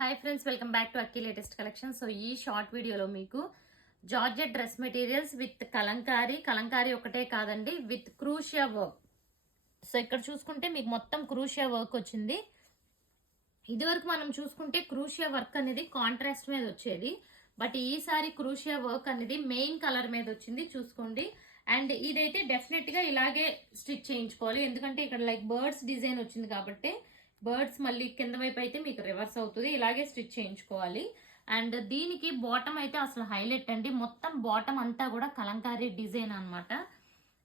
Hi friends, welcome back to Akki latest collection. So ఈ short వీడియోలో మీకు georgette dress materials with Kalamkari ఒకటే కాదండి, విత్ క్రూషియా వర్క్. సో ఇక్కడ చూసుకుంటే మీకు మొత్తం క్రూషియా వర్క్ వచ్చింది. ఇది వరకు మనం చూసుకుంటే క్రూషియా వర్క్ అనేది కాంట్రాస్ట్ మీద వచ్చేది, బట్ ఈసారి క్రూషియా వర్క్ అనేది మెయిన్ కలర్ మీద వచ్చింది చూసుకోండి. అండ్ ఇదైతే డెఫినెట్ గా ఇలాగే స్టిచ్ చేయించుకోవాలి, ఎందుకంటే ఇక్కడ లైక్ బర్డ్స్ డిజైన్ వచ్చింది కాబట్టి బర్డ్స్ మళ్ళీ కింద వైపు అయితే మీకు రివర్స్ అవుతుంది, ఇలాగే స్టిచ్ చేయించుకోవాలి. అండ్ దీనికి బాటమ్ అయితే అసలు హైలైట్ అండి, మొత్తం బాటమ్ అంతా కూడా కలంకారీ డిజైన్ అనమాట.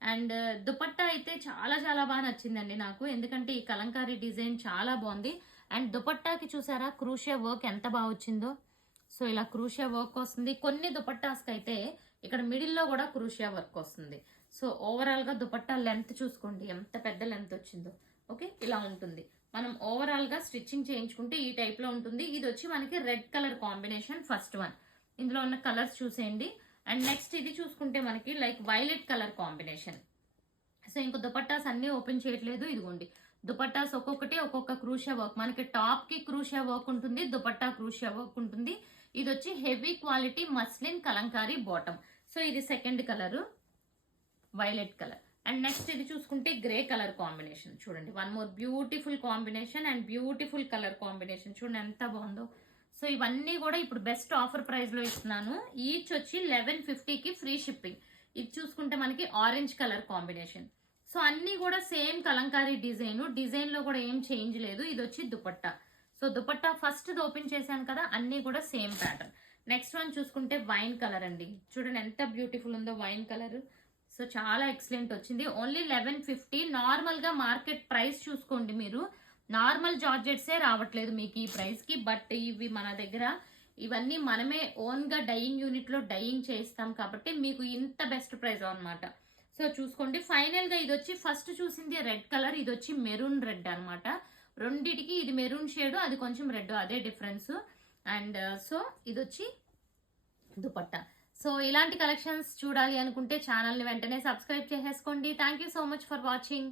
అండ్ దుపట్టా అయితే చాలా చాలా బాగా నచ్చిందండి నాకు, ఎందుకంటే ఈ కలంకారీ డిజైన్ చాలా బాగుంది. అండ్ దుపట్టాకి చూసారా క్రూషియా వర్క్ ఎంత బాగా వచ్చిందో. సో ఇలా క్రూషియా వర్క్ వస్తుంది. కొన్ని దుపట్టాస్కి అయితే ఇక్కడ మిడిల్లో కూడా క్రూషియా వర్క్ వస్తుంది. సో ఓవరాల్ గా దుపట్టా లెంత్ చూసుకోండి ఎంత పెద్ద లెంత్ వచ్చిందో. ఓకే, ఇలా ఉంటుంది. మనం ఓవరాల్ గా స్టిచ్చింగ్ చేయించుకుంటే ఈ టైప్ లో ఉంటుంది. ఇది వచ్చి మనకి red colour combination, first one. ఇందులో ఉన్న కలర్స్ చూసేయండి. అండ్ నెక్స్ట్ ఇది చూసుకుంటే మనకి like violet colour combination. So ఇంకో దుపట్టాస్ అన్ని ఓపెన్ చేయట్లేదు, ఇదిగోండి దుపట్టాస్ ఒక్కొక్కటి ఒక్కొక్క క్రూషియా వర్క్. మనకి టాప్ కి క్రూషియా వర్క్ ఉంటుంది, దుపట్టా క్రూషియా వర్క్ ఉంటుంది. ఇది వచ్చి heavy quality muslin kalamkari bottom. So ఇది second colour, violet colour. And next ఇది చూసుకుంటే గ్రే కలర్ కాంబినేషన్. చూడండి, one more beautiful combination and beautiful colour combination. చూడండి ఎంత బాగుందో. సో ఇవన్నీ కూడా ఇప్పుడు బెస్ట్ ఆఫర్ ప్రైస్ లో ఇస్తున్నాను. ఈచ్ వచ్చి 1150కి ఫ్రీ షిప్పింగ్. ఇది చూసుకుంటే మనకి ఆరెంజ్ కలర్ కాంబినేషన్. సో అన్ని కూడా సేమ్ కలంకారీ డిజైన్ లో కూడా ఏం చేంజ్ లేదు. ఇది వచ్చి dupatta. So dupatta first open చేశాను కదా, అన్ని కూడా సేమ్ ప్యాటర్న్. నెక్స్ట్ వన్ చూసుకుంటే వైన్ కలర్ అండి, చూడండి ఎంత బ్యూటిఫుల్ ఉందో వైన్ కలర్. సో చాలా ఎక్సలెంట్ వచ్చింది. ఓన్లీ 1150. నార్మల్ గా మార్కెట్ ప్రైస్ చూసుకోండి మీరు, నార్మల్ జార్జెట్సే రావట్లేదు మీకు ఈ ప్రైస్ కి. బట్ ఇవి మన దగ్గర ఇవన్నీ మనమే ఓన్ గా డైయింగ్ యూనిట్ లో డైయింగ్ చేస్తాం కాబట్టి మీకు ఇంత బెస్ట్ ప్రైస్ అనమాట. సో చూసుకోండి. ఫైనల్ గా ఇది వచ్చి ఫస్ట్ చూసింది రెడ్ కలర్, ఇది వచ్చి మెరూన్ రెడ్ అనమాట. రెండిటికి ఇది మెరూన్ షేడ్, అది కొంచెం రెడ్, అదే డిఫరెన్స్. అండ్ సో ఇది వచ్చి దుపట్టా. సో ఇలాంటి కలెక్షన్స్ చూడాలి అనుకుంటే ఛానల్ని వెంటనే సబ్స్క్రైబ్ చేసేసుకోండి. Thank you so much for watching.